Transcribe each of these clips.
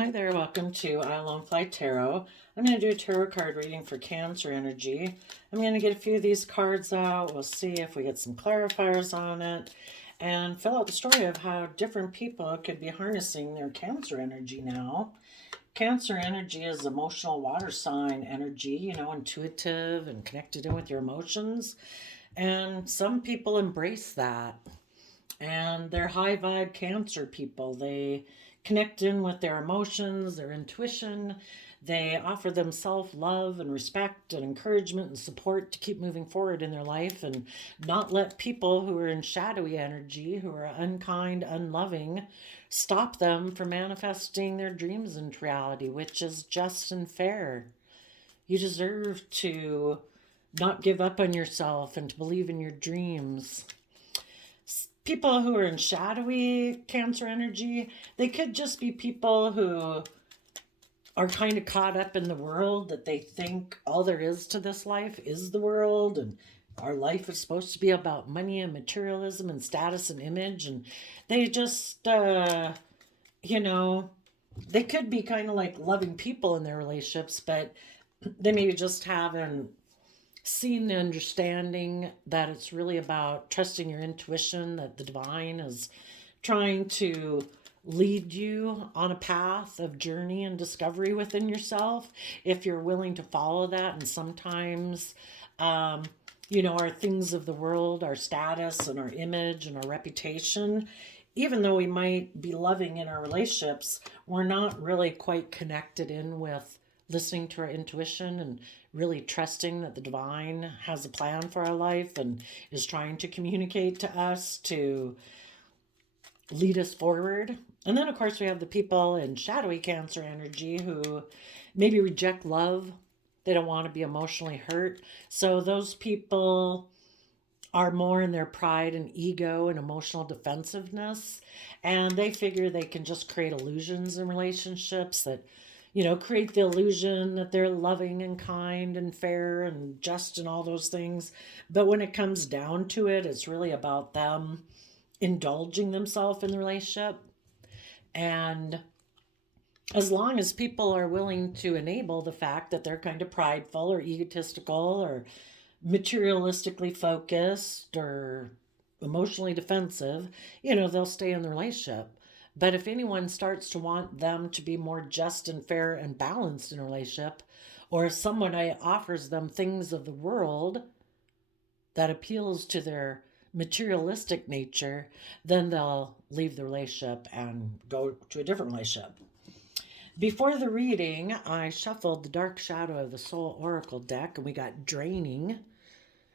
Hi there, welcome to I Alone Fly Tarot. I'm going to do a tarot card reading for Cancer energy. I'm going to get a few of these cards out. We'll see if we get some clarifiers on it and fill out the story of how different people could be harnessing their Cancer energy now. Cancer energy is emotional water sign energy, intuitive and connected in with your emotions. And some people embrace that. And they're high vibe Cancer people. They connect in with their emotions, their intuition. They offer them self love and respect and encouragement and support to keep moving forward in their life and not let people who are in shadowy energy, who are unkind, unloving, stop them from manifesting their dreams into reality, which is just and fair. You deserve to not give up on yourself and to believe in your dreams. People who are in shadowy Cancer energy, they could just be people who are kind of caught up in the world, that they think all there is to this life is the world, and our life is supposed to be about money and materialism and status and image, and they just you know they could be kind of like loving people in their relationships, but they maybe just haven't seeing the understanding that it's really about trusting your intuition, that the divine is trying to lead you on a path of journey and discovery within yourself if you're willing to follow that. And sometimes, our things of the world, our status and our image and our reputation, even though we might be loving in our relationships, we're not really quite connected in with listening to our intuition and really trusting that the divine has a plan for our life and is trying to communicate to us to lead us forward. And then, of course, we have the people in shadowy Cancer energy who maybe reject love. They don't want to be emotionally hurt. So those people are more in their pride and ego and emotional defensiveness. And they figure they can just create illusions in relationships that create the illusion that they're loving and kind and fair and just and all those things. But when it comes down to it, it's really about them indulging themselves in the relationship. And as long as people are willing to enable the fact that they're kind of prideful or egotistical or materialistically focused or emotionally defensive, they'll stay in the relationship. But if anyone starts to want them to be more just and fair and balanced in a relationship, or if someone offers them things of the world that appeals to their materialistic nature, then they'll leave the relationship and go to a different relationship. Before the reading, I shuffled the Dark Shadow of the Soul Oracle deck, and we got draining,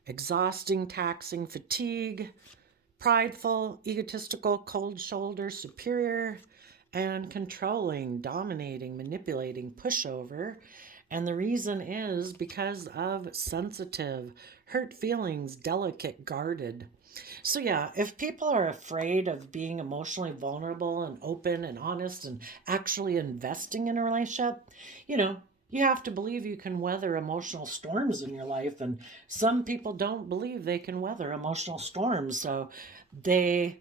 exhausting, taxing, fatigue, prideful, egotistical, cold shoulder, superior, and controlling, dominating, manipulating, pushover. And the reason is because of sensitive, hurt feelings, delicate, guarded. So, yeah, if people are afraid of being emotionally vulnerable and open and honest and actually investing in a relationship, you have to believe you can weather emotional storms in your life. And some people don't believe they can weather emotional storms. So they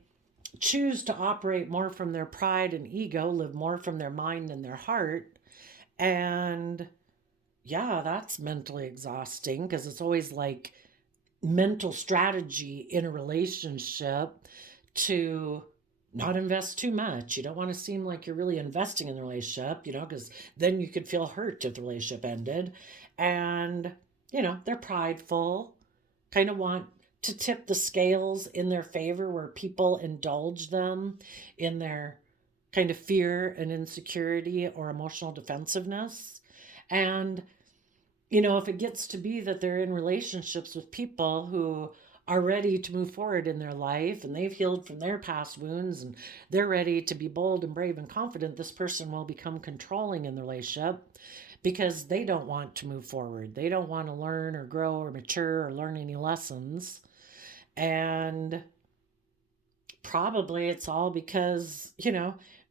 choose to operate more from their pride and ego, live more from their mind and their heart. And yeah, that's mentally exhausting because it's always like mental strategy in a relationship to not invest too much. You don't want to seem like you're really investing in the relationship, because then you could feel hurt if the relationship ended. And, they're prideful, kind of want to tip the scales in their favor where people indulge them in their kind of fear and insecurity or emotional defensiveness. And if it gets to be that they're in relationships with people who are ready to move forward in their life and they've healed from their past wounds and they're ready to be bold and brave and confident, this person will become controlling in the relationship because they don't want to move forward. They don't want to learn or grow or mature or learn any lessons. And probably it's all because,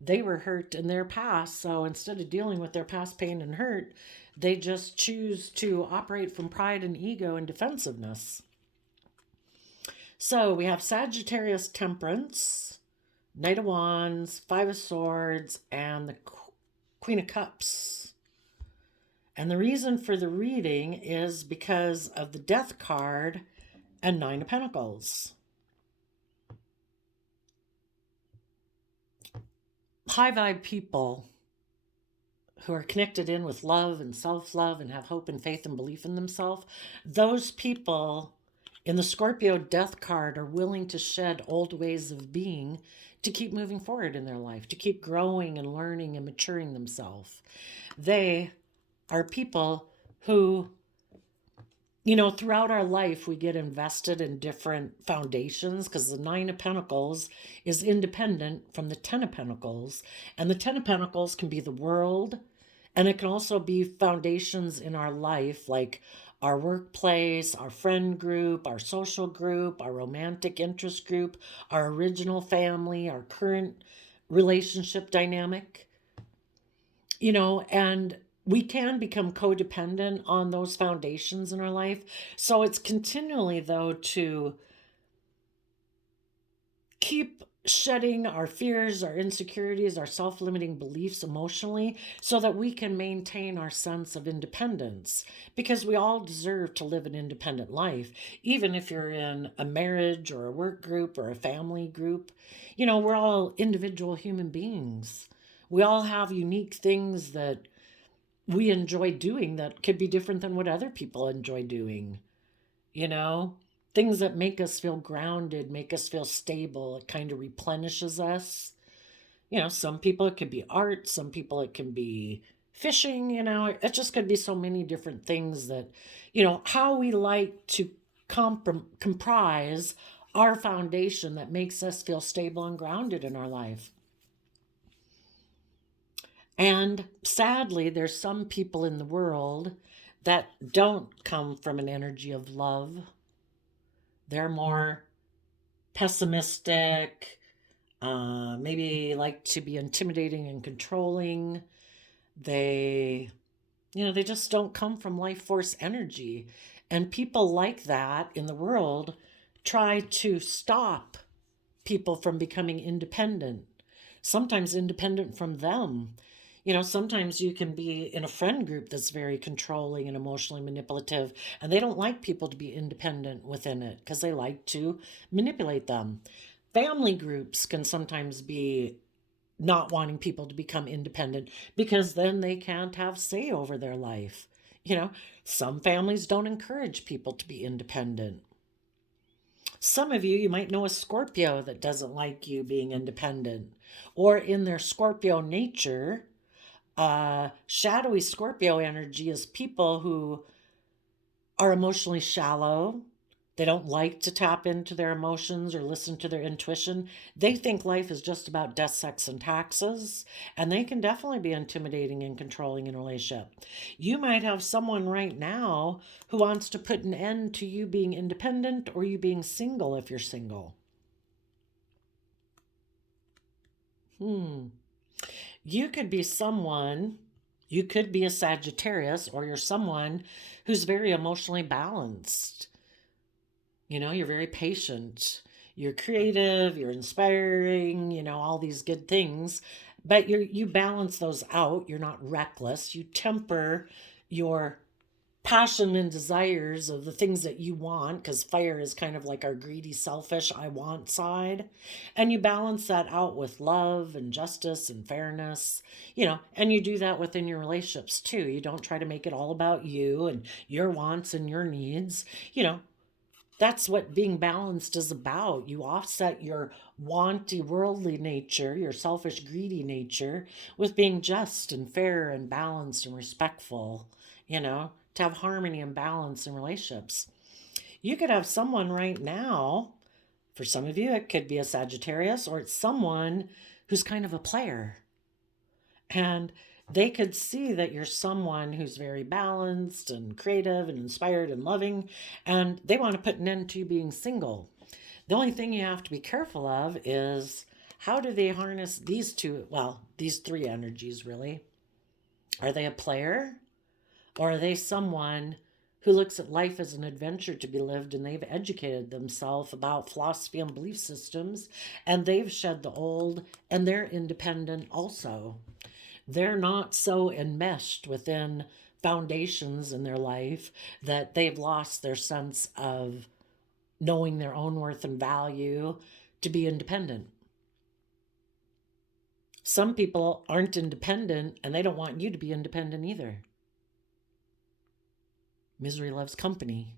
they were hurt in their past. So instead of dealing with their past pain and hurt, they just choose to operate from pride and ego and defensiveness. So we have Sagittarius, Temperance, Knight of Wands, Five of Swords, and the Queen of Cups. And the reason for the reading is because of the Death card and Nine of Pentacles. High vibe people who are connected in with love and self-love and have hope and faith and belief in themselves, those people in the Scorpio Death card are willing to shed old ways of being to keep moving forward in their life, to keep growing and learning and maturing themselves. They are people who, you know, throughout our life, we get invested in different foundations because the Nine of Pentacles is independent from the Ten of Pentacles. And the Ten of Pentacles can be the world, and it can also be foundations in our life, like our workplace, our friend group, our social group, our romantic interest group, our original family, our current relationship dynamic. You know, and we can become codependent on those foundations in our life. So it's continually, though, to keep shedding our fears, our insecurities, our self-limiting beliefs emotionally so that we can maintain our sense of independence, because we all deserve to live an independent life, even if you're in a marriage or a work group or a family group. You know, we're all individual human beings. We all have unique things that we enjoy doing that could be different than what other people enjoy doing. You know, things that make us feel grounded, make us feel stable. It kind of replenishes us. You know, some people it could be art, some people it can be fishing. You know, it just could be so many different things that, you know, how we like to comprise our foundation that makes us feel stable and grounded in our life. And sadly, there's some people in the world that don't come from an energy of love. They're more pessimistic, maybe like to be intimidating and controlling. They, you know, they just don't come from life force energy. And people like that in the world try to stop people from becoming independent, sometimes independent from them. You know, sometimes you can be in a friend group that's very controlling and emotionally manipulative, and they don't like people to be independent within it because they like to manipulate them. Family groups can sometimes be not wanting people to become independent because then they can't have say over their life. You know, some families don't encourage people to be independent. Some of you might know a Scorpio that doesn't like you being independent, or in their Scorpio nature, shadowy Scorpio energy is people who are emotionally shallow. They don't like to tap into their emotions or listen to their intuition. They think life is just about death, sex, and taxes, and they can definitely be intimidating and controlling in a relationship. You might have someone right now who wants to put an end to you being independent or you being single if you're single. You could be someone, you could be a Sagittarius, or you're someone who's very emotionally balanced. You know, you're very patient, you're creative, you're inspiring, you know, all these good things, but you balance those out. You're not reckless. You temper your passion and desires of the things that you want, because fire is kind of like our greedy, selfish, I want side. And you balance that out with love and justice and fairness, you know, and you do that within your relationships too. You don't try to make it all about you and your wants and your needs. You know, that's what being balanced is about. You offset your wanty, worldly nature, your selfish, greedy nature, with being just and fair and balanced and respectful, you know, to have harmony and balance in relationships. You could have someone right now, for some of you, it could be a Sagittarius, or it's someone who's kind of a player. And they could see that you're someone who's very balanced and creative and inspired and loving, and they want to put an end to you being single. The only thing you have to be careful of is how do they harness these two, well, these three energies really? Are they a player? Or are they someone who looks at life as an adventure to be lived, and they've educated themselves about philosophy and belief systems, and they've shed the old, and they're independent also? They're not so enmeshed within foundations in their life that they've lost their sense of knowing their own worth and value to be independent. Some people aren't independent and they don't want you to be independent either. Misery loves company.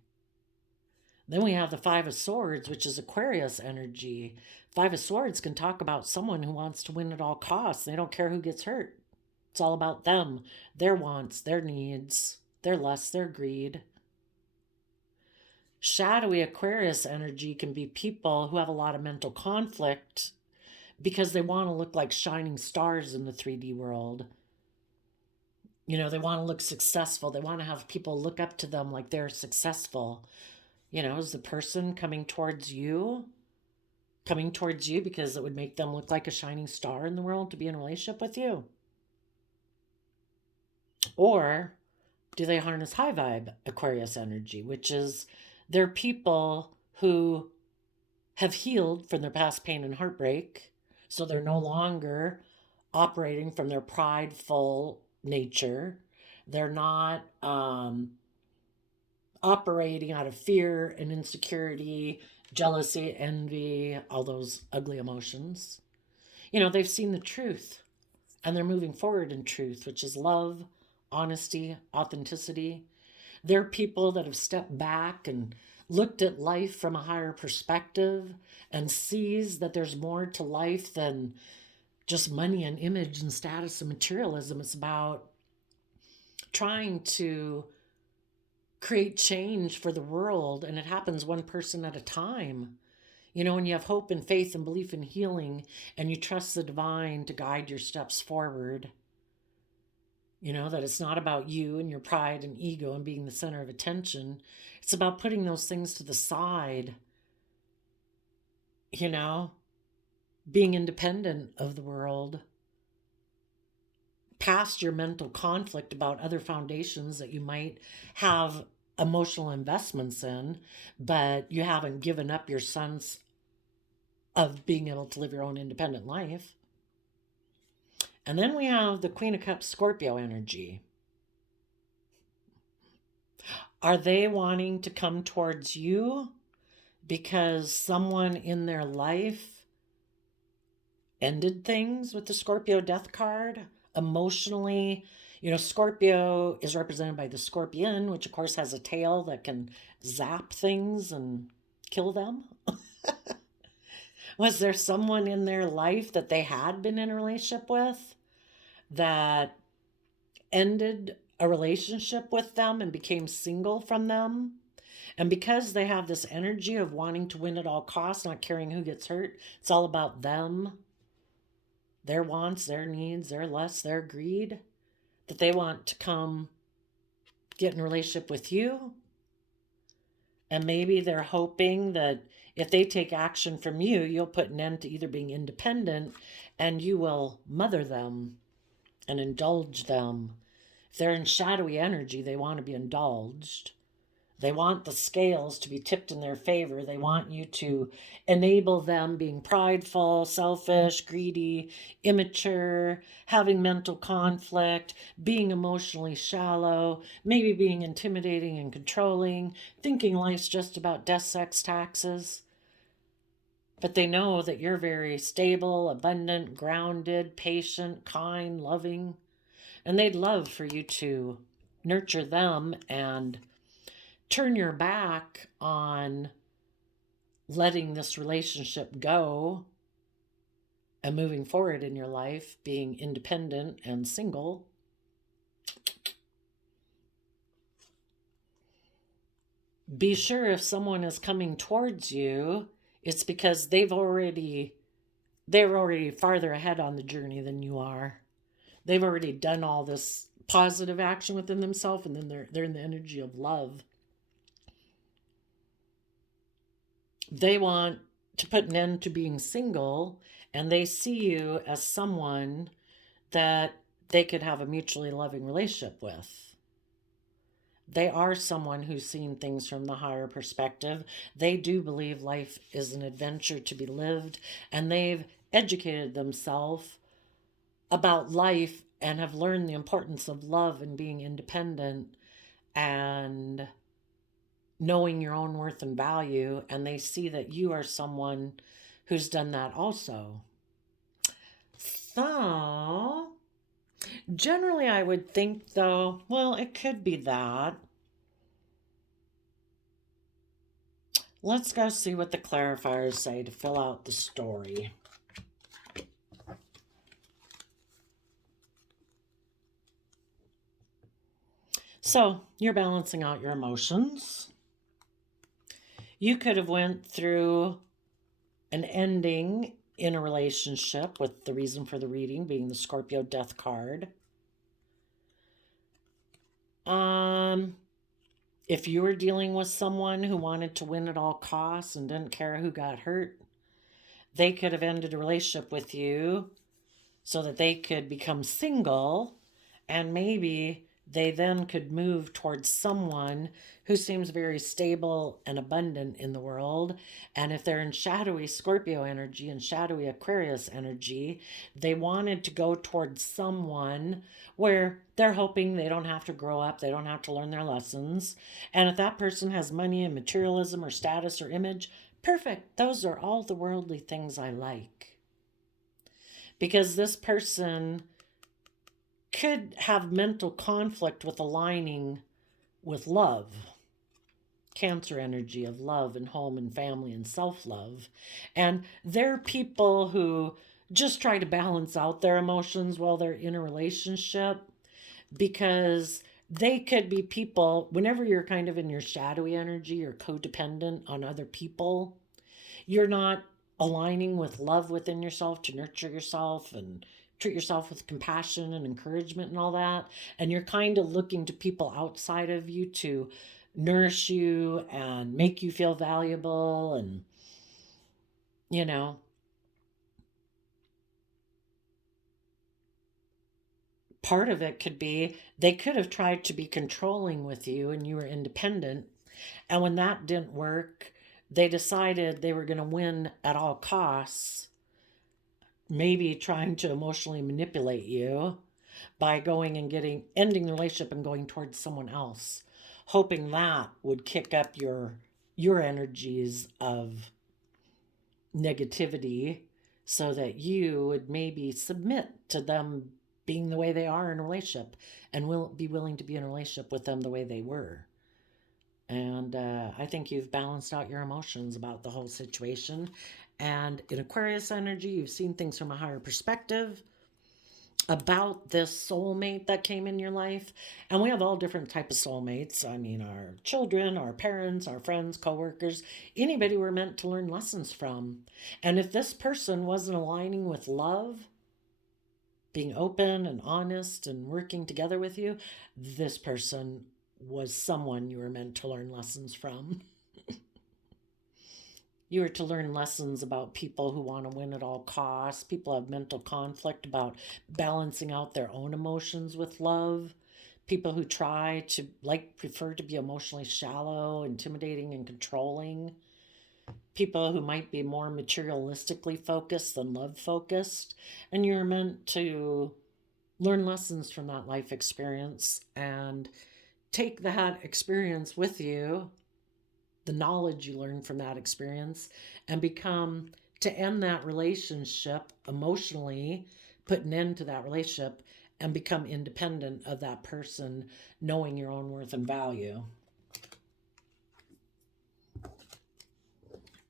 Then we have the Five of Swords, which is Aquarius energy. Five of Swords can talk about someone who wants to win at all costs. They don't care who gets hurt. It's all about them, their wants, their needs, their lust, their greed. Shadowy Aquarius energy can be people who have a lot of mental conflict because they want to look like shining stars in the 3D world. You know, they want to look successful. They want to have people look up to them like they're successful. You know, is the person coming towards you because it would make them look like a shining star in the world to be in a relationship with you? Or do they harness high vibe Aquarius energy, which is they're people who have healed from their past pain and heartbreak, so they're no longer operating from their prideful nature. They're not operating out of fear and insecurity, jealousy, envy, all those ugly emotions. You know, they've seen the truth and they're moving forward in truth, which is love, honesty, authenticity. They're people that have stepped back and looked at life from a higher perspective and sees that there's more to life than just money and image and status and materialism. It's about trying to create change for the world, and it happens one person at a time. You know, when you have hope and faith and belief in healing and you trust the divine to guide your steps forward, you know, that it's not about you and your pride and ego and being the center of attention. It's about putting those things to the side, you know, being independent of the world, past your mental conflict about other foundations that you might have emotional investments in, but you haven't given up your sense of being able to live your own independent life. And then we have the Queen of Cups Scorpio energy. Are they wanting to come towards you because someone in their life ended things with the Scorpio death card emotionally? You know, Scorpio is represented by the scorpion, which of course has a tail that can zap things and kill them. Was there someone in their life that they had been in a relationship with that ended a relationship with them and became single from them? And because they have this energy of wanting to win at all costs, not caring who gets hurt, it's all about them, their wants, their needs, their lusts, their greed, that they want to come get in a relationship with you. And maybe they're hoping that if they take action from you, you'll put an end to either being independent and you will mother them and indulge them. If they're in shadowy energy, they want to be indulged. They want the scales to be tipped in their favor. They want you to enable them being prideful, selfish, greedy, immature, having mental conflict, being emotionally shallow, maybe being intimidating and controlling, thinking life's just about death, sex, taxes. But they know that you're very stable, abundant, grounded, patient, kind, loving. And they'd love for you to nurture them and turn your back on letting this relationship go and moving forward in your life, being independent and single. Be sure if someone is coming towards you, it's because they're already farther ahead on the journey than you are. They've already done all this positive action within themselves, and then they're in the energy of love. They want to put an end to being single, and they see you as someone that they could have a mutually loving relationship with. They are someone who's seen things from the higher perspective. They do believe life is an adventure to be lived, and they've educated themselves about life and have learned the importance of love and being independent and knowing your own worth and value, and they see that you are someone who's done that also. So, generally, I would think, though, well, it could be that. Let's go see what the clarifiers say to fill out the story. So, you're balancing out your emotions. You could have went through an ending in a relationship, with the reason for the reading being the Scorpio death card. If you were dealing with someone who wanted to win at all costs and didn't care who got hurt, they could have ended a relationship with you so that they could become single, and maybe they then could move towards someone who seems very stable and abundant in the world. And if they're in shadowy Scorpio energy and shadowy Aquarius energy, they wanted to go towards someone where they're hoping they don't have to grow up, they don't have to learn their lessons. And if that person has money and materialism or status or image, perfect. Those are all the worldly things I like. Because this person could have mental conflict with aligning with love, Cancer energy of love and home and family and self-love. And they're people who just try to balance out their emotions while they're in a relationship, because they could be people, whenever you're kind of in your shadowy energy or codependent on other people, you're not aligning with love within yourself to nurture yourself and treat yourself with compassion and encouragement and all that. And you're kind of looking to people outside of you to nourish you and make you feel valuable. And, you know, part of it could be they could have tried to be controlling with you and you were independent. And when that didn't work, they decided they were going to win at all costs, maybe trying to emotionally manipulate you by going and ending the relationship and going towards someone else, hoping that would kick up your energies of negativity so that you would maybe submit to them being the way they are in a relationship and will be willing to be in a relationship with them the way they were. And I think you've balanced out your emotions about the whole situation. And in Aquarius energy, you've seen things from a higher perspective about this soulmate that came in your life. And we have all different type of soulmates. I mean, our children, our parents, our friends, coworkers, anybody we're meant to learn lessons from. And if this person wasn't aligning with love, being open and honest and working together with you, this person was someone you were meant to learn lessons from. You are to learn lessons about people who want to win at all costs. People have mental conflict about balancing out their own emotions with love. People who prefer to be emotionally shallow, intimidating, and controlling. People who might be more materialistically focused than love focused. And you're meant to learn lessons from that life experience and take that experience with you, the knowledge you learn from that experience, and to end that relationship emotionally, put an end to that relationship, and become independent of that person, knowing your own worth and value.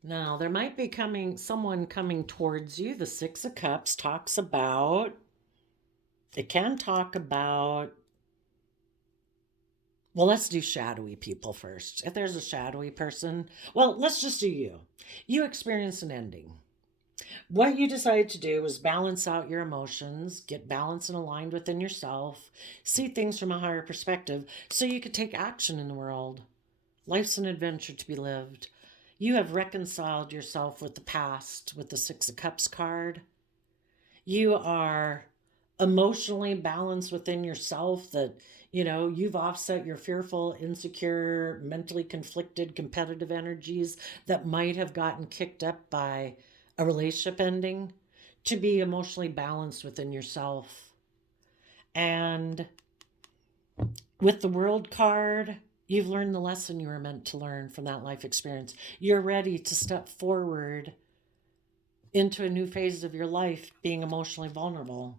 Now, there might be someone coming towards you. The Six of Cups can talk about, well, let's do shadowy people first. If there's a shadowy person, well, let's just do you. You experienced an ending. What you decided to do was balance out your emotions, get balanced and aligned within yourself, see things from a higher perspective so you could take action in the world. Life's an adventure to be lived. You have reconciled yourself with the past with the Six of Cups card. You are emotionally balanced within yourself, that you've offset your fearful, insecure, mentally conflicted, competitive energies that might have gotten kicked up by a relationship ending, to be emotionally balanced within yourself. And with the World card, you've learned the lesson you were meant to learn from that life experience. You're ready to step forward into a new phase of your life, being emotionally vulnerable.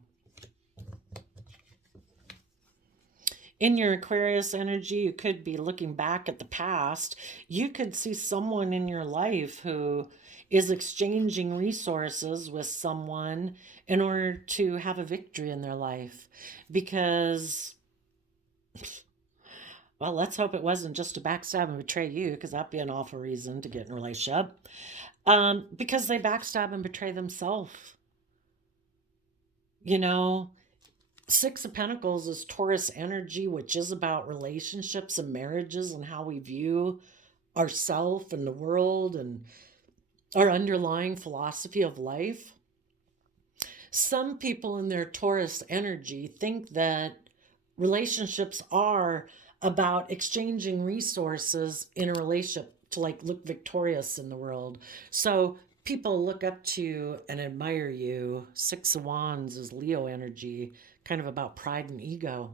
In your Aquarius energy, you could be looking back at the past. You could see someone in your life who is exchanging resources with someone in order to have a victory in their life. Because, well, let's hope it wasn't just to backstab and betray you, because that'd be an awful reason to get in a relationship. Because they backstab and betray themselves. You know, Six of Pentacles is Taurus energy, which is about relationships and marriages and how we view ourself and the world and our underlying philosophy of life. Some people in their Taurus energy think that relationships are about exchanging resources in a relationship to like look victorious in the world. So people look up to you and admire you. Six of Wands is Leo energy, kind of about pride and ego.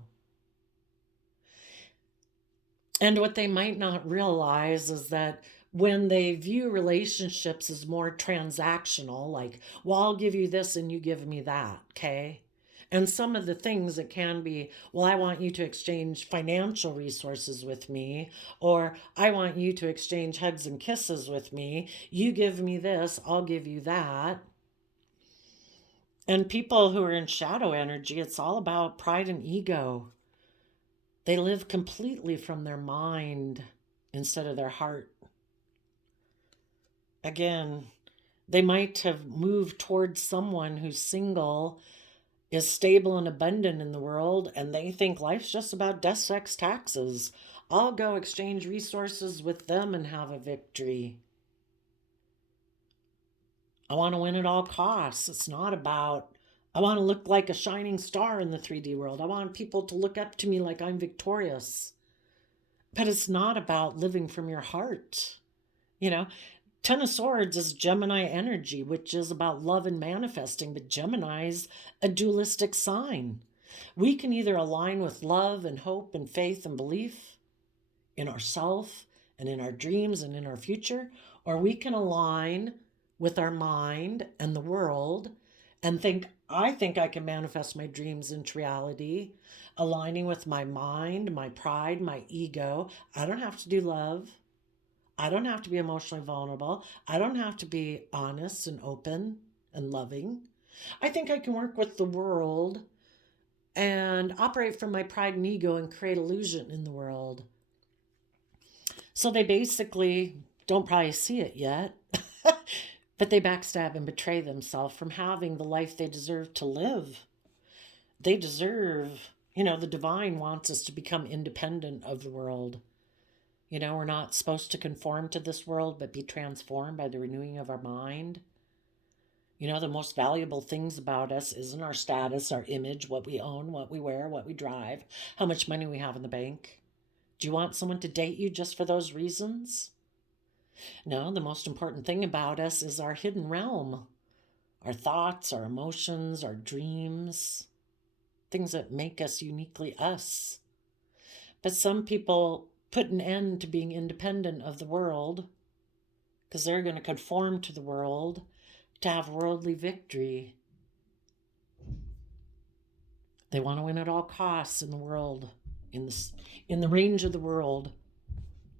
And what they might not realize is that when they view relationships as more transactional, like, well, I'll give you this and you give me that, okay? And some of the things that can be, well, I want you to exchange financial resources with me, or I want you to exchange hugs and kisses with me. You give me this, I'll give you that. And people who are in shadow energy, it's all about pride and ego. They live completely from their mind instead of their heart. Again, they might have moved towards someone who's single, is stable and abundant in the world, and they think life's just about death, sex, taxes. I'll go exchange resources with them and have a victory. I want to win at all costs. It's not about, I want to look like a shining star in the 3D world. I want people to look up to me like I'm victorious. But it's not about living from your heart. You know, Ten of Swords is Gemini energy, which is about love and manifesting, but Gemini's a dualistic sign. We can either align with love and hope and faith and belief in ourself and in our dreams and in our future, or we can align with our mind and the world and think, I think I can manifest my dreams into reality, aligning with my mind, my pride, my ego. I don't have to do love. I don't have to be emotionally vulnerable. I don't have to be honest and open and loving. I think I can work with the world and operate from my pride and ego and create illusion in the world. So they basically don't probably see it yet, but they backstab and betray themselves from having the life they deserve to live. They deserve, the divine wants us to become independent of the world. We're not supposed to conform to this world, but be transformed by the renewing of our mind. The most valuable things about us isn't our status, our image, what we own, what we wear, what we drive, how much money we have in the bank. Do you want someone to date you just for those reasons? No, the most important thing about us is our hidden realm. Our thoughts, our emotions, our dreams, things that make us uniquely us. But some people put an end to being independent of the world because they're going to conform to the world to have worldly victory. They want to win at all costs in the world, in the range of the world.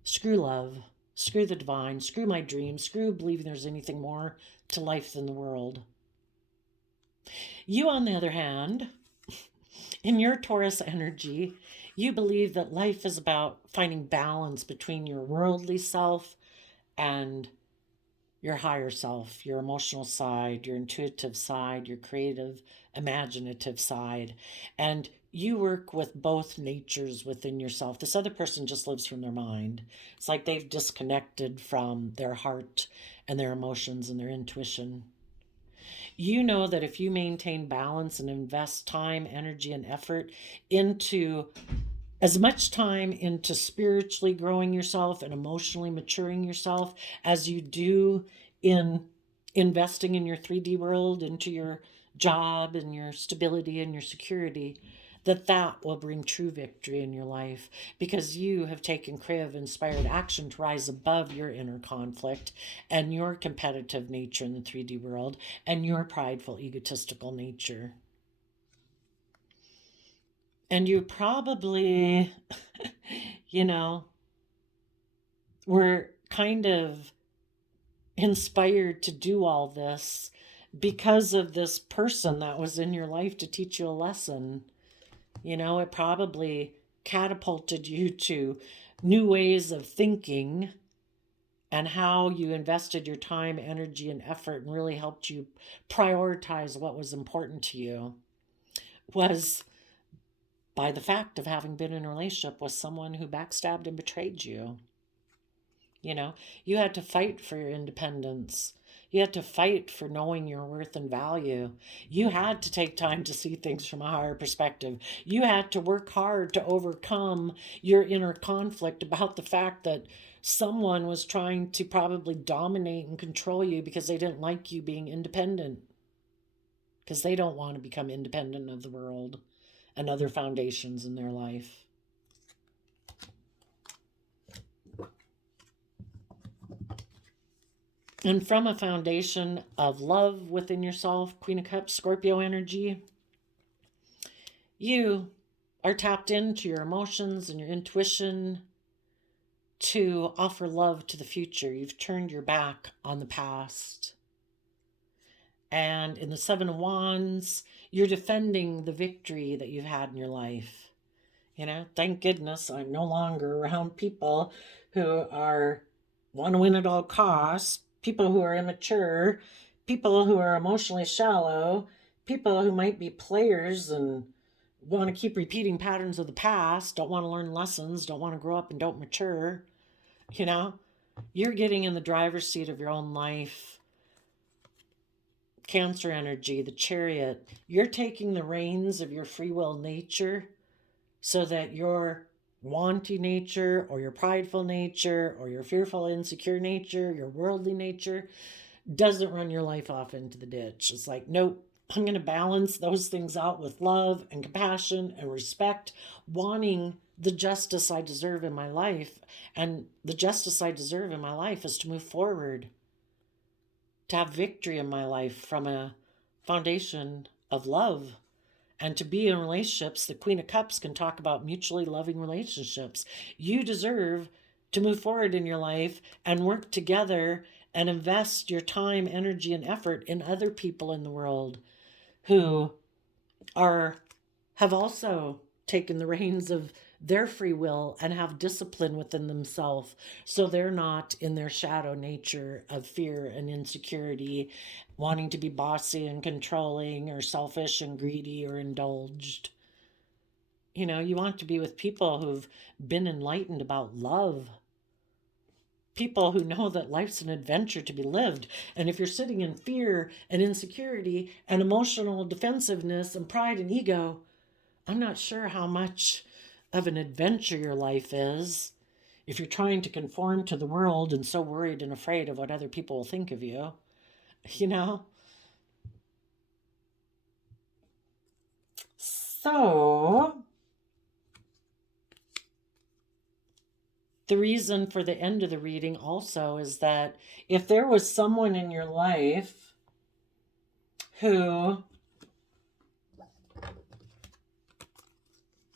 Screw love, screw the divine, screw my dreams, screw believing there's anything more to life than the world. You, on the other hand, in your Taurus energy, you believe that life is about finding balance between your worldly self and your higher self, your emotional side, your intuitive side, your creative, imaginative side. And you work with both natures within yourself. This other person just lives from their mind. It's like they've disconnected from their heart and their emotions and their intuition. You know that if you maintain balance and invest time, energy, and effort into as much time into spiritually growing yourself and emotionally maturing yourself as you do in investing in your 3D world, into your job and your stability and your security, that will bring true victory in your life, because you have taken creative, inspired action to rise above your inner conflict and your competitive nature in the 3D world and your prideful, egotistical nature. And you probably, you know, were kind of inspired to do all this because of this person that was in your life to teach you a lesson. You know, it probably catapulted you to new ways of thinking, and how you invested your time, energy, and effort and really helped you prioritize what was important to you was by the fact of having been in a relationship with someone who backstabbed and betrayed you. You know, you had to fight for your independence. You had to fight for knowing your worth and value. You had to take time to see things from a higher perspective. You had to work hard to overcome your inner conflict about the fact that someone was trying to probably dominate and control you because they didn't like you being independent, because they don't want to become independent of the world and other foundations in their life. And from a foundation of love within yourself, Queen of Cups, Scorpio energy, you are tapped into your emotions and your intuition to offer love to the future. You've turned your back on the past. And in the Seven of Wands, you're defending the victory that you've had in your life. You know, thank goodness I'm no longer around people who want to win at all costs, people who are immature, people who are emotionally shallow, people who might be players and want to keep repeating patterns of the past, don't want to learn lessons, don't want to grow up and don't mature. You know, you're getting in the driver's seat of your own life. Cancer energy, the Chariot, you're taking the reins of your free will nature so that your wanting nature or your prideful nature or your fearful, insecure nature, your worldly nature doesn't run your life off into the ditch. It's like, nope, I'm going to balance those things out with love and compassion and respect, wanting the justice I deserve in my life. And the justice I deserve in my life is to move forward, to have victory in my life from a foundation of love. And to be in relationships, the Queen of Cups can talk about mutually loving relationships. You deserve to move forward in your life and work together and invest your time, energy, and effort in other people in the world who have also taken the reins of their free will and have discipline within themselves, so they're not in their shadow nature of fear and insecurity, wanting to be bossy and controlling or selfish and greedy or indulged. You know, you want to be with people who've been enlightened about love, people who know that life's an adventure to be lived. And if you're sitting in fear and insecurity and emotional defensiveness and pride and ego, I'm not sure how much of an adventure your life is if you're trying to conform to the world and so worried and afraid of what other people will think of you. You know? So, the reason for the end of the reading also is that if there was someone in your life who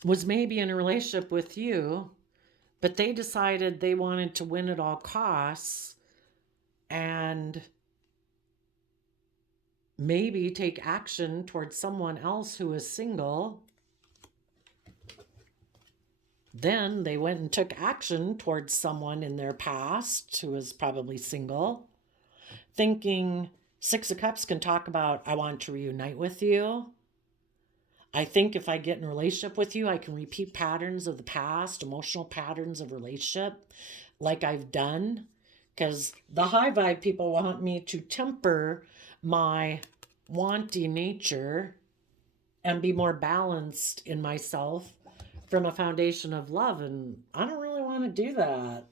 was maybe in a relationship with you, but they decided they wanted to win at all costs and maybe take action towards someone else who is single, then they went and took action towards someone in their past who was probably single, thinking Six of Cups can talk about, I want to reunite with you. I think if I get in a relationship with you, I can repeat patterns of the past, emotional patterns of relationship like I've done. Because the high vibe people want me to temper my wanting nature and be more balanced in myself from a foundation of love. And I don't really want to do that.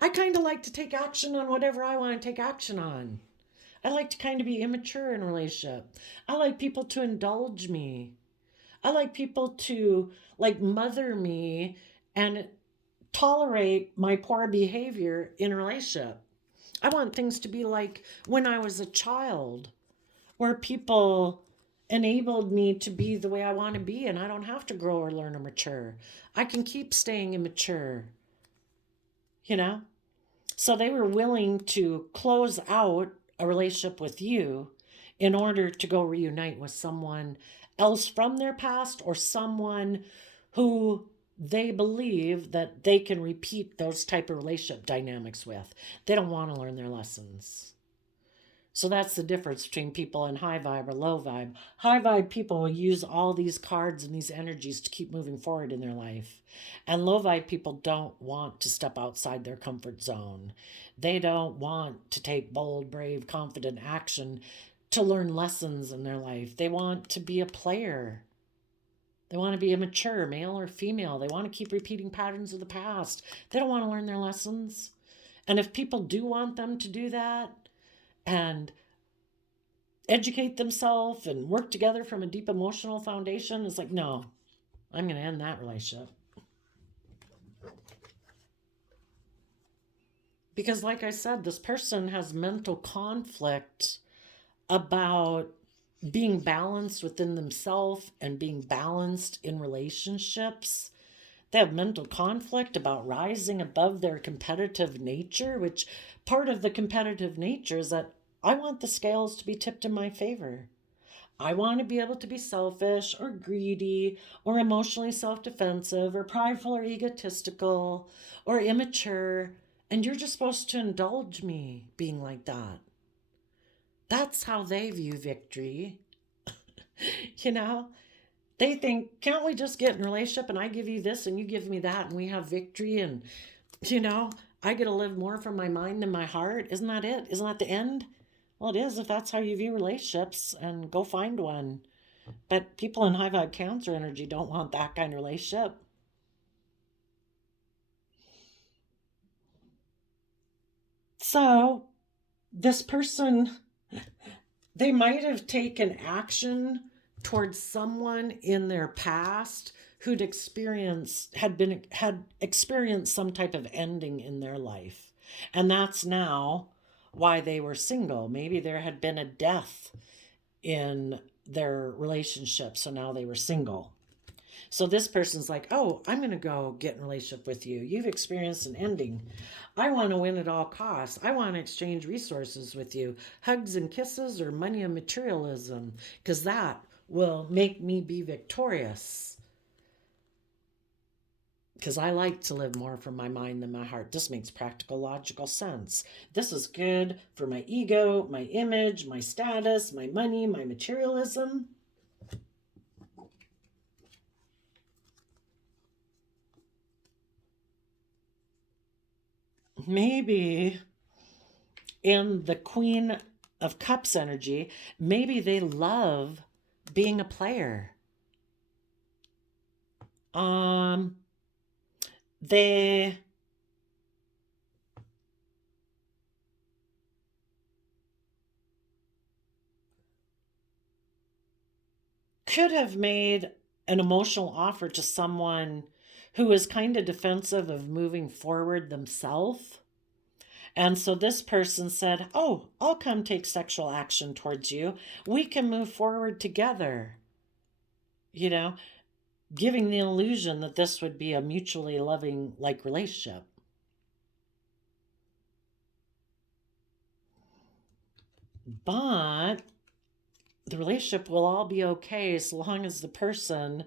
I kind of like to take action on whatever I want to take action on. I like to kind of be immature in a relationship. I like people to indulge me. I like people to like mother me and tolerate my poor behavior in a relationship. I want things to be like when I was a child, where people enabled me to be the way I want to be, and I don't have to grow or learn or mature. I can keep staying immature, you know? So they were willing to close out a relationship with you in order to go reunite with someone else from their past, or someone who they believe that they can repeat those type of relationship dynamics with. They don't want to learn their lessons. So that's the difference between people in high vibe or low vibe. High vibe people will use all these cards and these energies to keep moving forward in their life. And low vibe people don't want to step outside their comfort zone. They don't want to take bold, brave, confident action to learn lessons in their life. They want to be a player. They want to be immature, male or female. They want to keep repeating patterns of the past. They don't want to learn their lessons. And if people do want them to do that and educate themselves and work together from a deep emotional foundation, it's like, no, I'm going to end that relationship. Because, like I said, this person has mental conflict about being balanced within themselves and being balanced in relationships. They have mental conflict about rising above their competitive nature, which part of the competitive nature is that I want the scales to be tipped in my favor. I want to be able to be selfish or greedy or emotionally self defensive or prideful or egotistical or immature. And you're just supposed to indulge me being like that. That's how they view victory. you know, they think, can't we just get in a relationship and I give you this and you give me that and we have victory and, you know, I get to live more from my mind than my heart? Isn't that it? Isn't that the end? Well, it is if that's how you view relationships, and go find one. But people in high vibe Cancer energy don't want that kind of relationship. So, this person, they might have taken action towards someone in their past who'd experienced had experienced some type of ending in their life. And that's now why they were single. Maybe there had been a death in their relationship, so now they were single. So this person's like, oh, I'm going to go get in a relationship with you. You've experienced an ending. I want to win at all costs. I want to exchange resources with you. Hugs and kisses, or money and materialism, because that will make me be victorious. Because I like to live more from my mind than my heart. This makes practical, logical sense. This is good for my ego, my image, my status, my money, my materialism. Maybe in the Queen of Cups energy, maybe they love being a player. They could have made an emotional offer to someone who is kind of defensive of moving forward themselves. And so this person said, oh, I'll come take sexual action towards you. We can move forward together. You know, giving the illusion that this would be a mutually loving like relationship. But the relationship will all be okay as long as the person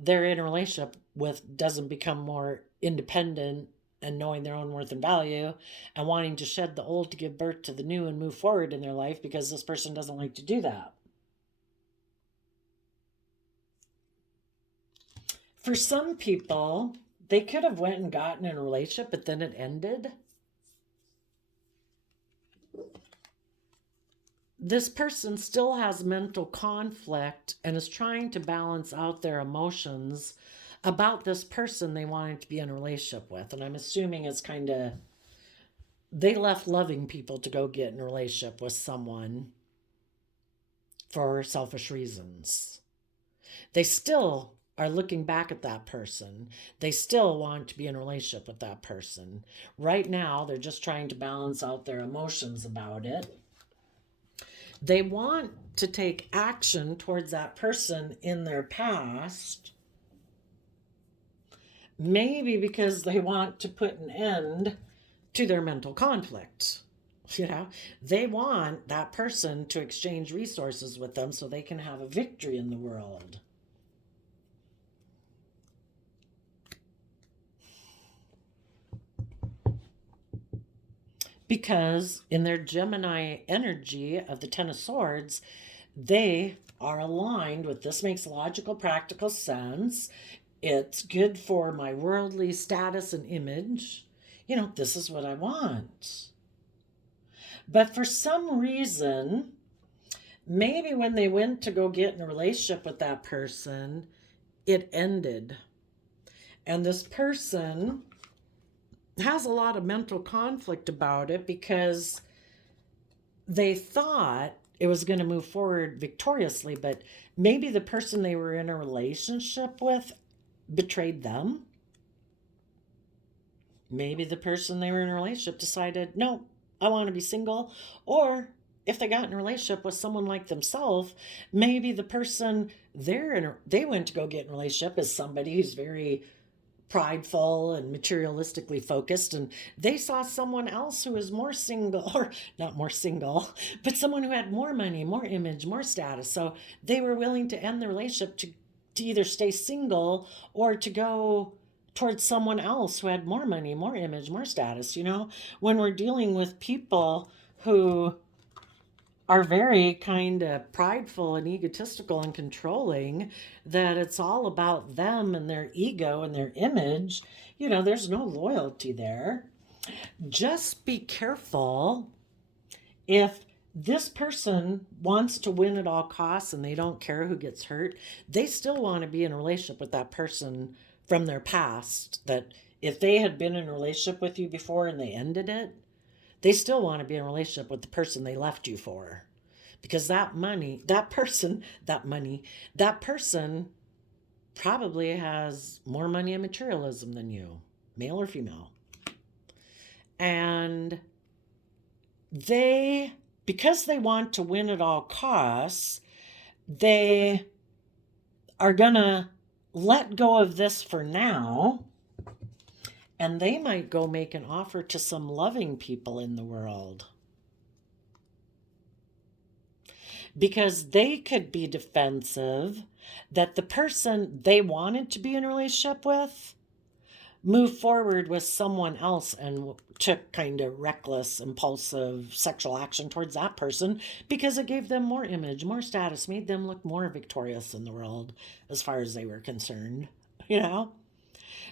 they're in a relationship with doesn't become more independent and knowing their own worth and value and wanting to shed the old to give birth to the new and move forward in their life, because this person doesn't like to do that. For some people, they could have went and gotten in a relationship, but then it ended. This person still has mental conflict and is trying to balance out their emotions about this person they wanted to be in a relationship with. And I'm assuming it's kind of, they left loving people to go get in a relationship with someone for selfish reasons. They still are looking back at that person. They still want to be in a relationship with that person. Right now, they're just trying to balance out their emotions about it. They want to take action towards that person in their past, maybe because they want to put an end to their mental conflict. They want that person to exchange resources with them so they can have a victory in the world. Because in their Gemini energy of the Ten of Swords, they are aligned with this makes logical, practical sense. It's good for my worldly status and image. This is what I want. But for some reason, maybe when they went to go get in a relationship with that person, it ended. And this person has a lot of mental conflict about it because they thought it was going to move forward victoriously, but maybe the person they were in a relationship with betrayed them. Maybe the person they were in a relationship decided, no, I want to be single. Or if they got in a relationship with someone like themselves, maybe the person they went to go get in a relationship is somebody who's very prideful and materialistically focused, and they saw someone else who was more single, or not more single, but someone who had more money, more image, more status. So they were willing to end the relationship to either stay single or to go towards someone else who had more money, more image, more status. When we're dealing with people who are very kind of prideful and egotistical and controlling, that it's all about them and their ego and their image, there's no loyalty there. Just be careful if this person wants to win at all costs and they don't care who gets hurt. They still want to be in a relationship with that person from their past, that if they had been in a relationship with you before and they ended it, they still want to be in a relationship with the person they left you for. Because that person probably has more money and materialism than you, male or female. And because they want to win at all costs, they are going to let go of this for now. And they might go make an offer to some loving people in the world. Because they could be defensive that the person they wanted to be in a relationship with moved forward with someone else and took kind of reckless, impulsive sexual action towards that person because it gave them more image, more status, made them look more victorious in the world as far as they were concerned,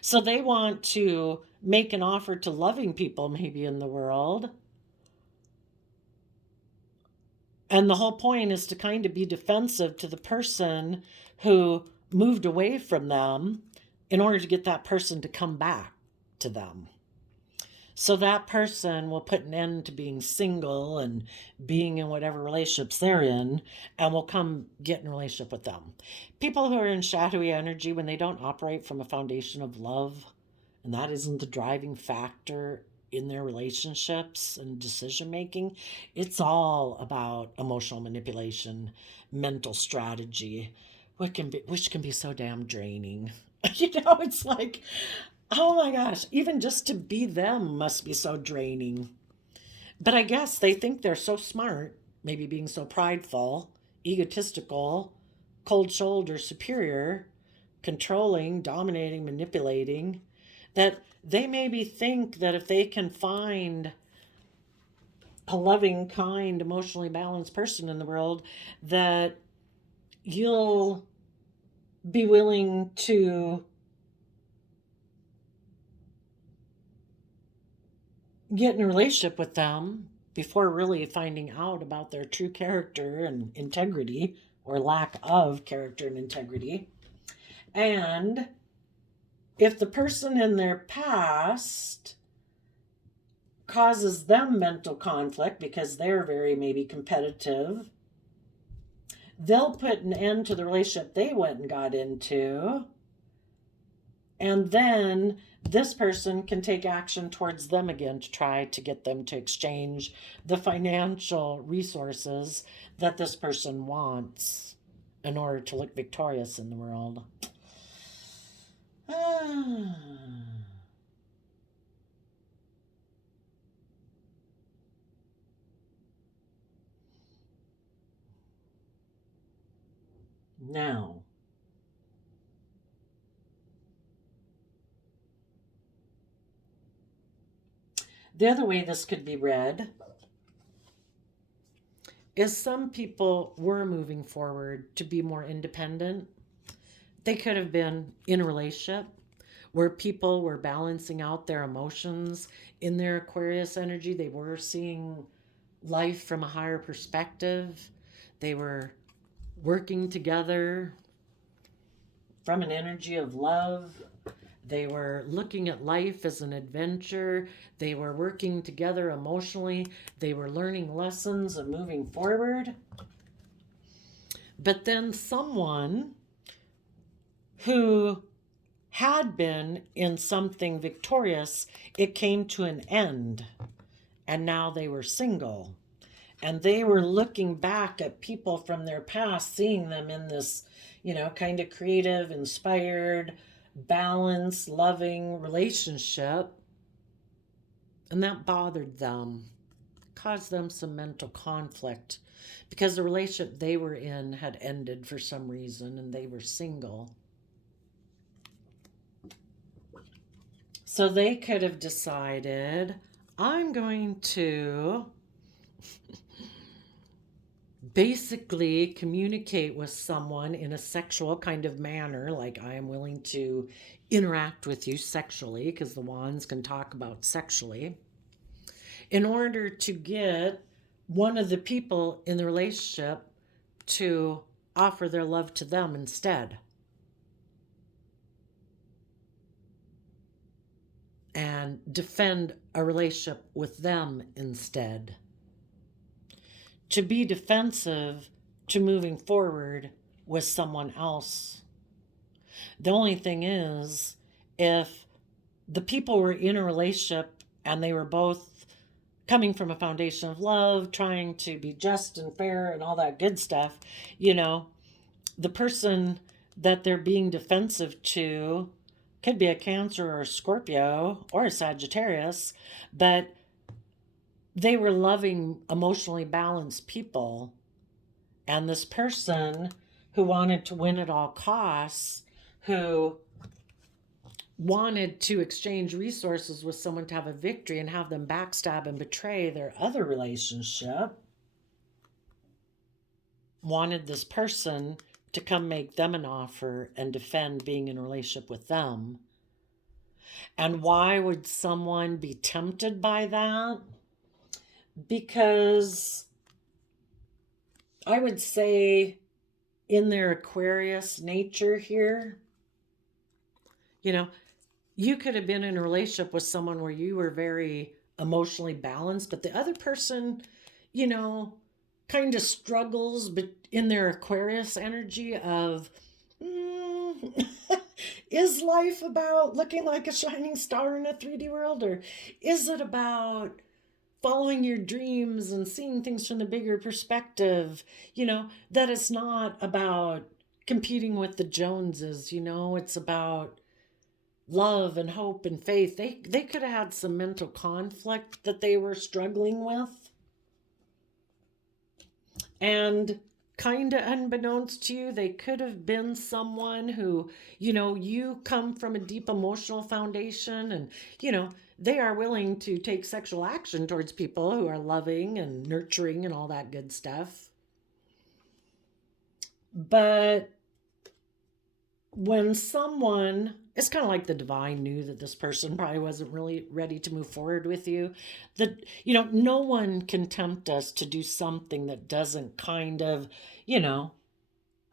So they want to make an offer to loving people maybe in the world. And the whole point is to kind of be defensive to the person who moved away from them in order to get that person to come back to them. So that person will put an end to being single and being in whatever relationships they're in and will come get in a relationship with them. People who are in shadowy energy, when they don't operate from a foundation of love, and that isn't the driving factor in their relationships and decision making, it's all about emotional manipulation, mental strategy, which can be so damn draining. It's like, oh my gosh, even just to be them must be so draining. But I guess they think they're so smart, maybe being so prideful, egotistical, cold shoulder, superior, controlling, dominating, manipulating, that they maybe think that if they can find a loving, kind, emotionally balanced person in the world, that you'll be willing to get in a relationship with them before really finding out about their true character and integrity, or lack of character and integrity. And if the person in their past causes them mental conflict because they're very maybe competitive, they'll put an end to the relationship they went and got into, and then this person can take action towards them again to try to get them to exchange the financial resources that this person wants in order to look victorious in the world. Now, the other way this could be read is some people were moving forward to be more independent. They could have been in a relationship where people were balancing out their emotions in their Aquarius energy. They were seeing life from a higher perspective. They were working together from an energy of love. They were looking at life as an adventure. They were working together emotionally. They were learning lessons and moving forward. But then someone who had been in something victorious, it came to an end. And now they were single. And they were looking back at people from their past, seeing them in this, kind of creative, inspired, balanced, loving relationship. And that bothered them, caused them some mental conflict because the relationship they were in had ended for some reason and they were single. So they could have decided, I'm going to basically communicate with someone in a sexual kind of manner, like I am willing to interact with you sexually, because the wands can talk about sexually, in order to get one of the people in the relationship to offer their love to them instead. And defend a relationship with them instead. To be defensive to moving forward with someone else. The only thing is, if the people were in a relationship and they were both coming from a foundation of love, trying to be just and fair and all that good stuff, the person that they're being defensive to could be a Cancer or a Scorpio or a Sagittarius, but they were loving, emotionally balanced people. And this person who wanted to win at all costs, who wanted to exchange resources with someone to have a victory and have them backstab and betray their other relationship, wanted this person to come make them an offer and defend being in a relationship with them. And why would someone be tempted by that? Because I would say in their Aquarius nature here, you could have been in a relationship with someone where you were very emotionally balanced, but the other person, kind of struggles but in their Aquarius energy of, is life about looking like a shining star in a 3D world? Or is it about following your dreams and seeing things from the bigger perspective? That it's not about competing with the Joneses, it's about love and hope and faith. They could have had some mental conflict that they were struggling with. And kind of unbeknownst to you, they could have been someone who, you come from a deep emotional foundation and, they are willing to take sexual action towards people who are loving and nurturing and all that good stuff. But when someone, it's kind of like the divine knew that this person probably wasn't really ready to move forward with you. That, no one can tempt us to do something that doesn't kind of,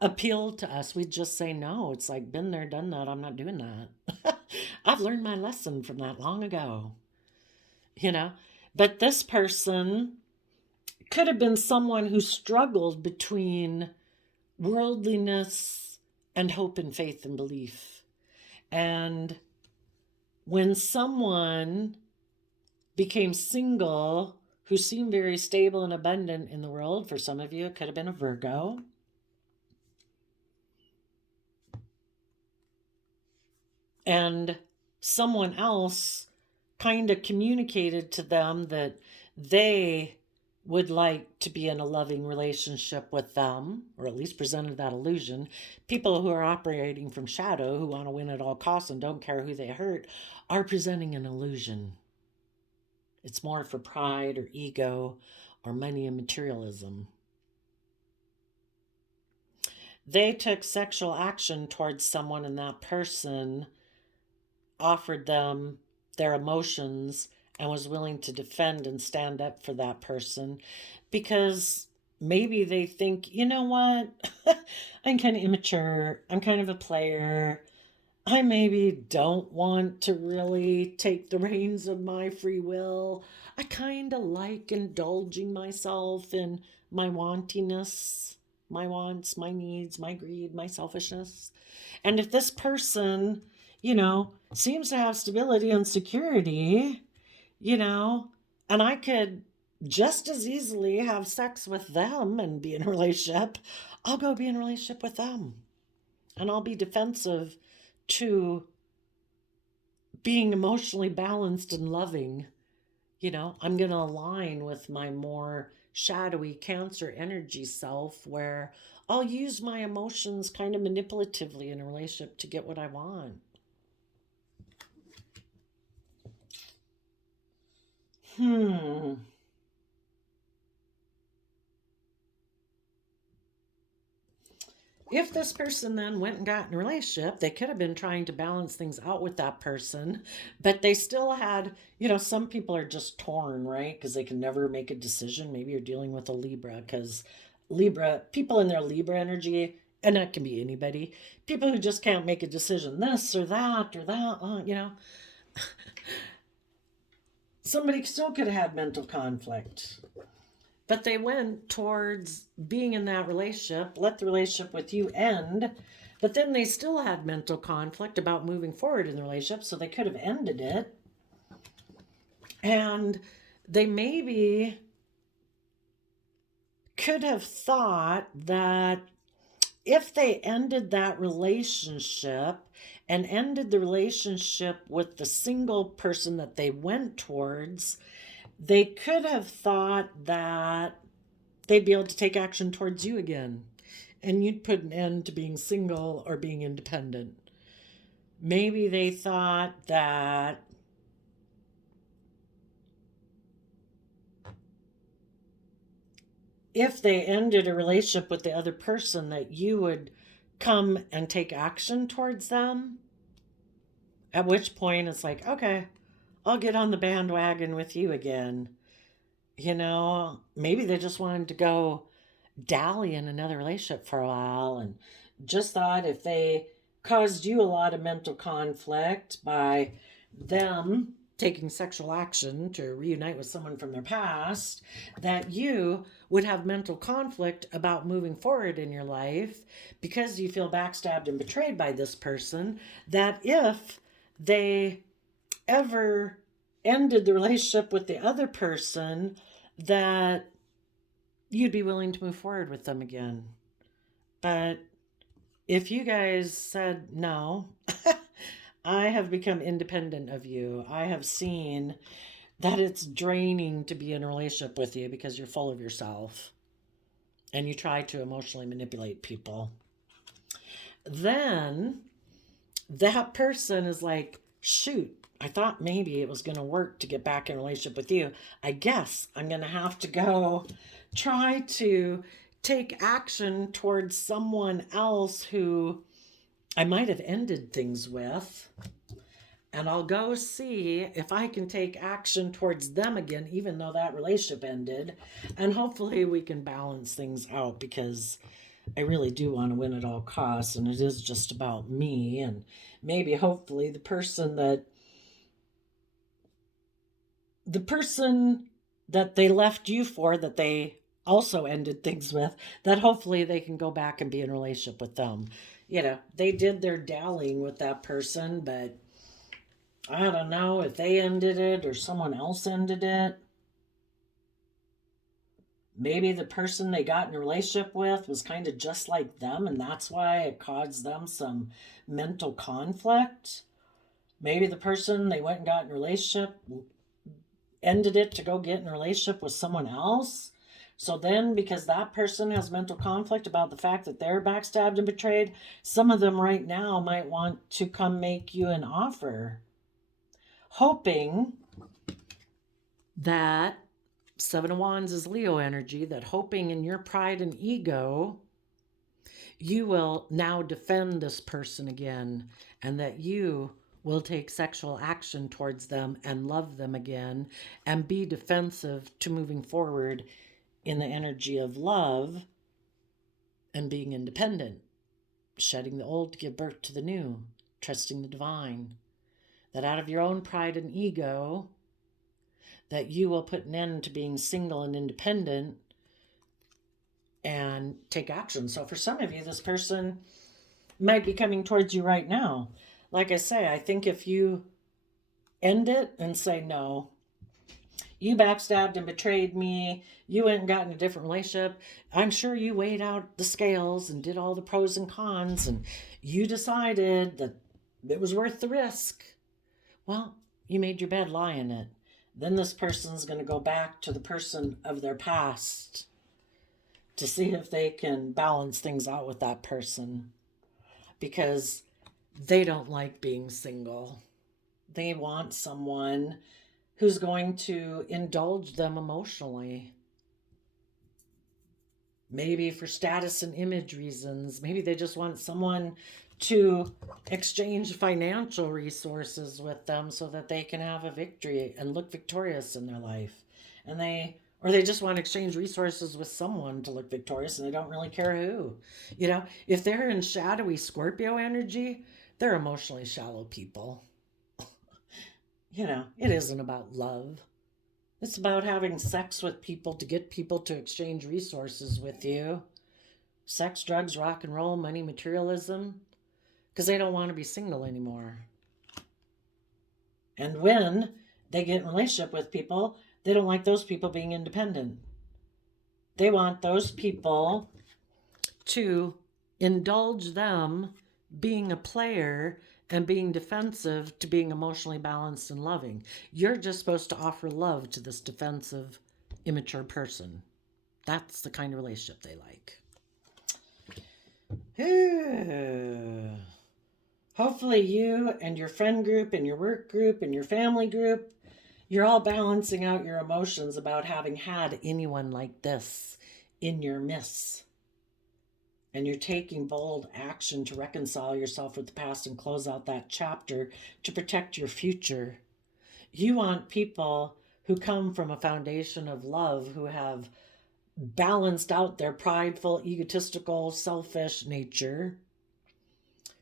appeal to us. We just say no. It's like, been there, done that. I'm not doing that. I've learned my lesson from that long ago. But this person could have been someone who struggled between worldliness and hope and faith and belief. And when someone became single who seemed very stable and abundant in the world, for some of you, it could have been a Virgo. And someone else kind of communicated to them that they would like to be in a loving relationship with them, or at least presented that illusion. People who are operating from shadow, who want to win at all costs and don't care who they hurt, are presenting an illusion. It's more for pride or ego or money and materialism. They took sexual action towards someone, and that person offered them their emotions and was willing to defend and stand up for that person because maybe they think, you know what, I'm kind of immature, I'm kind of a player, I maybe don't want to really take the reins of my free will. I kind of like indulging myself in my wantiness, my wants, my needs, my greed, my selfishness. And if this person, seems to have stability and security, and I could just as easily have sex with them and be in a relationship, I'll go be in a relationship with them. And I'll be defensive to being emotionally balanced and loving. I'm going to align with my more shadowy Cancer energy self, where I'll use my emotions kind of manipulatively in a relationship to get what I want. If this person then went and got in a relationship, they could have been trying to balance things out with that person, but they still had, some people are just torn, right? Because they can never make a decision. Maybe you're dealing with a Libra, because people in their Libra energy, and that can be anybody, people who just can't make a decision, this or that, somebody still could have had mental conflict. But they went towards being in that relationship, let the relationship with you end, but then they still had mental conflict about moving forward in the relationship, so they could have ended it. And they maybe could have thought that if they ended that relationship and ended the relationship with the single person that they went towards, they could have thought that they'd be able to take action towards you again, and you'd put an end to being single or being independent. Maybe they thought that if they ended a relationship with the other person, that you would come and take action towards them. At which point it's like, okay, I'll get on the bandwagon with you again. Maybe they just wanted to go dally in another relationship for a while and just thought if they caused you a lot of mental conflict by them taking sexual action to reunite with someone from their past, that you would have mental conflict about moving forward in your life because you feel backstabbed and betrayed by this person, that if they ever ended the relationship with the other person, that you'd be willing to move forward with them again. But if you guys said no, I have become independent of you. I have seen that it's draining to be in a relationship with you because you're full of yourself and you try to emotionally manipulate people. Then that person is like, shoot, I thought maybe it was going to work to get back in a relationship with you. I guess I'm going to have to go try to take action towards someone else who I might have ended things with. And I'll go see if I can take action towards them again, even though that relationship ended. And hopefully we can balance things out, because I really do want to win at all costs. And it is just about me. And maybe hopefully the person that they left you for, that they also ended things with, that hopefully they can go back and be in a relationship with them. They did their dallying with that person, but I don't know if they ended it or someone else ended it. Maybe the person they got in a relationship with was kind of just like them, and that's why it caused them some mental conflict. Maybe the person they went and got in a relationship ended it to go get in a relationship with someone else. So then, because that person has mental conflict about the fact that they're backstabbed and betrayed, some of them right now might want to come make you an offer, hoping that Seven of Wands is Leo energy, that hoping in your pride and ego, you will now defend this person again, and that you will take sexual action towards them and love them again and be defensive to moving forward in the energy of love and being independent, shedding the old to give birth to the new, trusting the divine. That out of your own pride and ego, that you will put an end to being single and independent and take action. So for some of you, this person might be coming towards you right now. Like I say, I think if you end it and say, no, you backstabbed and betrayed me, you went and got in a different relationship, I'm sure you weighed out the scales and did all the pros and cons, and you decided that it was worth the risk. Well, you made your bed, lie in it. Then this person's going to go back to the person of their past to see if they can balance things out with that person, because they don't like being single. They want someone who's going to indulge them emotionally. Maybe for status and image reasons. Maybe they just want someone to exchange financial resources with them so that they can have a victory and look victorious in their life. Or they just want to exchange resources with someone to look victorious, and they don't really care who. If they're in shadowy Scorpio energy, they're emotionally shallow people. It isn't about love. It's about having sex with people to get people to exchange resources with you. Sex, drugs, rock and roll, money, materialism, because they don't want to be single anymore. And when they get in a relationship with people, they don't like those people being independent. They want those people to indulge them being a player and being defensive to being emotionally balanced and loving. You're just supposed to offer love to this defensive, immature person. That's the kind of relationship they like. Hopefully you and your friend group and your work group and your family group, you're all balancing out your emotions about having had anyone like this in your midst. And you're taking bold action to reconcile yourself with the past and close out that chapter to protect your future. You want people who come from a foundation of love, who have balanced out their prideful, egotistical, selfish nature,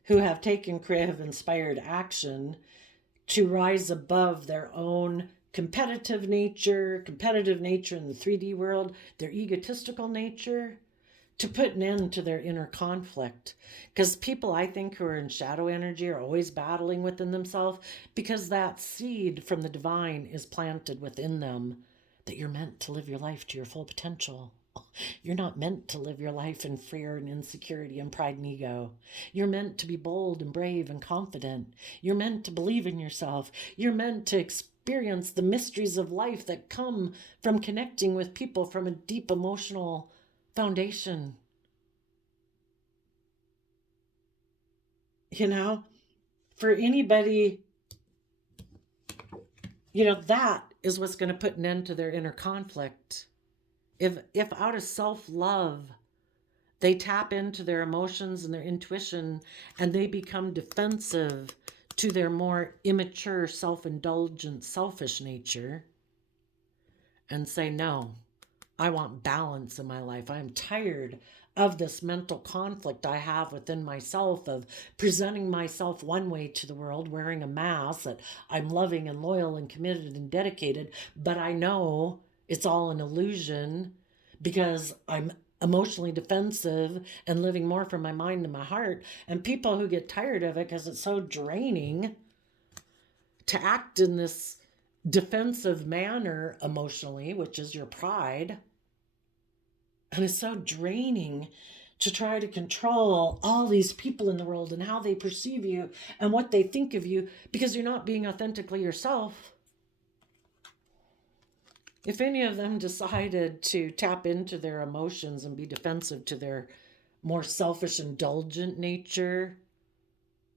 who have taken creative, inspired action to rise above their own competitive nature in the 3D world, their egotistical nature, to put an end to their inner conflict. Because people, I think, who are in shadow energy are always battling within themselves, because that seed from the divine is planted within them, that you're meant to live your life to your full potential. You're not meant to live your life in fear and insecurity and pride and ego. You're meant to be bold and brave and confident. You're meant to believe in yourself. You're meant to experience the mysteries of life that come from connecting with people from a deep emotional foundation. For anybody, that is what's going to put an end to their inner conflict. If out of self-love, they tap into their emotions and their intuition, and they become defensive to their more immature, self-indulgent, selfish nature, and say, no, I want balance in my life. I'm tired of this mental conflict I have within myself of presenting myself one way to the world, wearing a mask that I'm loving and loyal and committed and dedicated, but I know it's all an illusion, because I'm emotionally defensive and living more from my mind and my heart. And people who get tired of it because it's so draining to act in this defensive manner emotionally, which is your pride. And it's so draining to try to control all these people in the world and how they perceive you and what they think of you because you're not being authentically yourself. If any of them decided to tap into their emotions and be defensive to their more selfish, indulgent nature,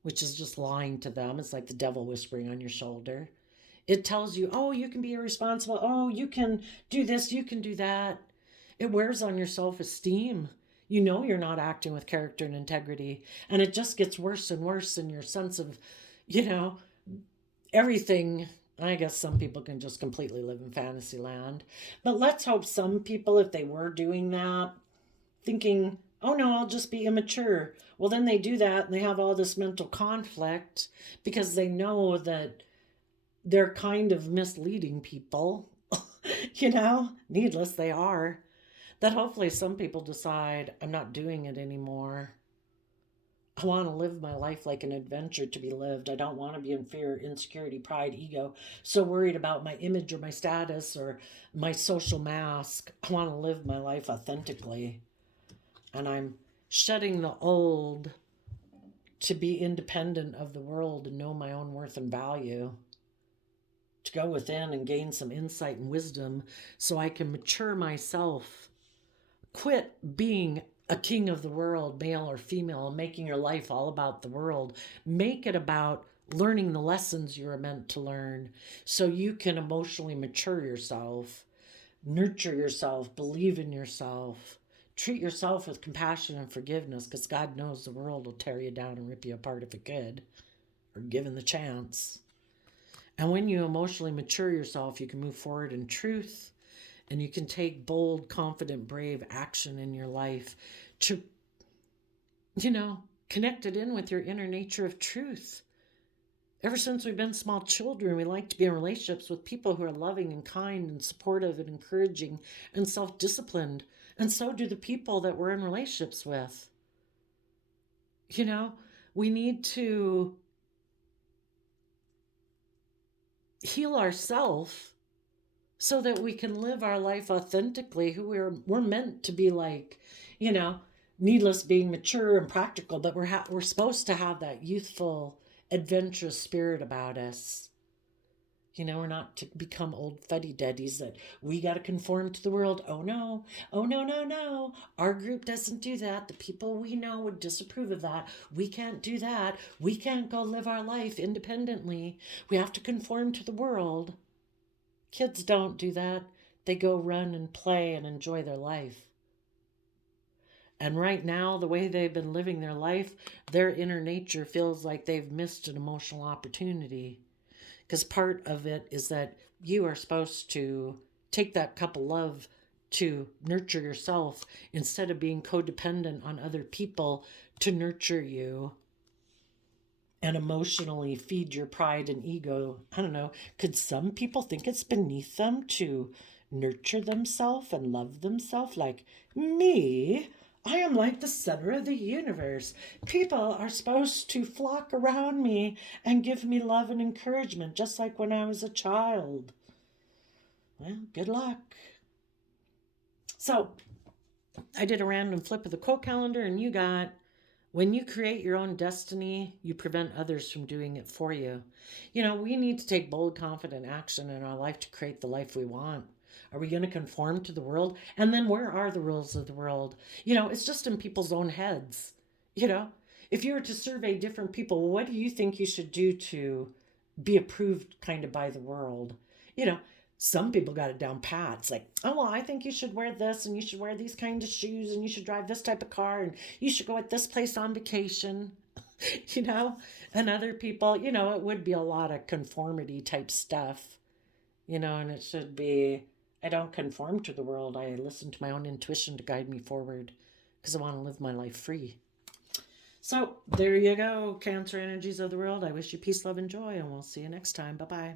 which is just lying to them, it's like the devil whispering on your shoulder. It tells you, oh, you can be irresponsible. Oh, you can do this, you can do that. It wears on your self-esteem. You know you're not acting with character and integrity. And it just gets worse and worse in your sense of, everything. I guess some people can just completely live in fantasy land. But let's hope some people, if they were doing that, thinking, oh no, I'll just be immature. Well, then they do that and they have all this mental conflict because they know that they're kind of misleading people. Needless they are. That hopefully some people decide, I'm not doing it anymore. I want to live my life like an adventure to be lived. I don't want to be in fear, insecurity, pride, ego, so worried about my image or my status or my social mask. I want to live my life authentically. And I'm shedding the old to be independent of the world and know my own worth and value. To go within and gain some insight and wisdom so I can mature myself. Quit being a king of the world, male or female, and making your life all about the world. Make it about learning the lessons you're meant to learn so you can emotionally mature yourself, nurture yourself, believe in yourself, treat yourself with compassion and forgiveness because God knows the world will tear you down and rip you apart if it could, or given the chance. And when you emotionally mature yourself, you can move forward in truth. And you can take bold, confident, brave action in your life to, connect it in with your inner nature of truth. Ever since we've been small children, we like to be in relationships with people who are loving and kind and supportive and encouraging and self-disciplined. And so do the people that we're in relationships with. We need to heal ourselves so that we can live our life authentically, who we're meant to be like, needless being mature and practical, but we're supposed to have that youthful, adventurous spirit about us. We're not to become old fuddy-duddies that we got to conform to the world. Oh no, no. Our group doesn't do that. The people we know would disapprove of that. We can't do that. We can't go live our life independently. We have to conform to the world. Kids don't do that. They go run and play and enjoy their life. And right now, the way they've been living their life, their inner nature feels like they've missed an emotional opportunity. Because part of it is that you are supposed to take that cup of love to nurture yourself instead of being codependent on other people to nurture you and emotionally feed your pride and ego. I don't know. Could some people think it's beneath them to nurture themselves and love themselves? Like me, I am like the center of the universe. People are supposed to flock around me and give me love and encouragement, just like when I was a child. Well, good luck. So I did a random flip of the quote calendar, and you got, when you create your own destiny, you prevent others from doing it for you. We need to take bold, confident action in our life to create the life we want. Are we going to conform to the world? And then where are the rules of the world? It's just in people's own heads. If you were to survey different people, what do you think you should do to be approved kind of by the world? Some people got it down pat. It's like, oh, well, I think you should wear this and you should wear these kinds of shoes and you should drive this type of car and you should go at this place on vacation, and other people, it would be a lot of conformity type stuff, and it should be, I don't conform to the world. I listen to my own intuition to guide me forward because I want to live my life free. So there you go, Cancer energies of the world. I wish you peace, love, and joy, and we'll see you next time. Bye-bye.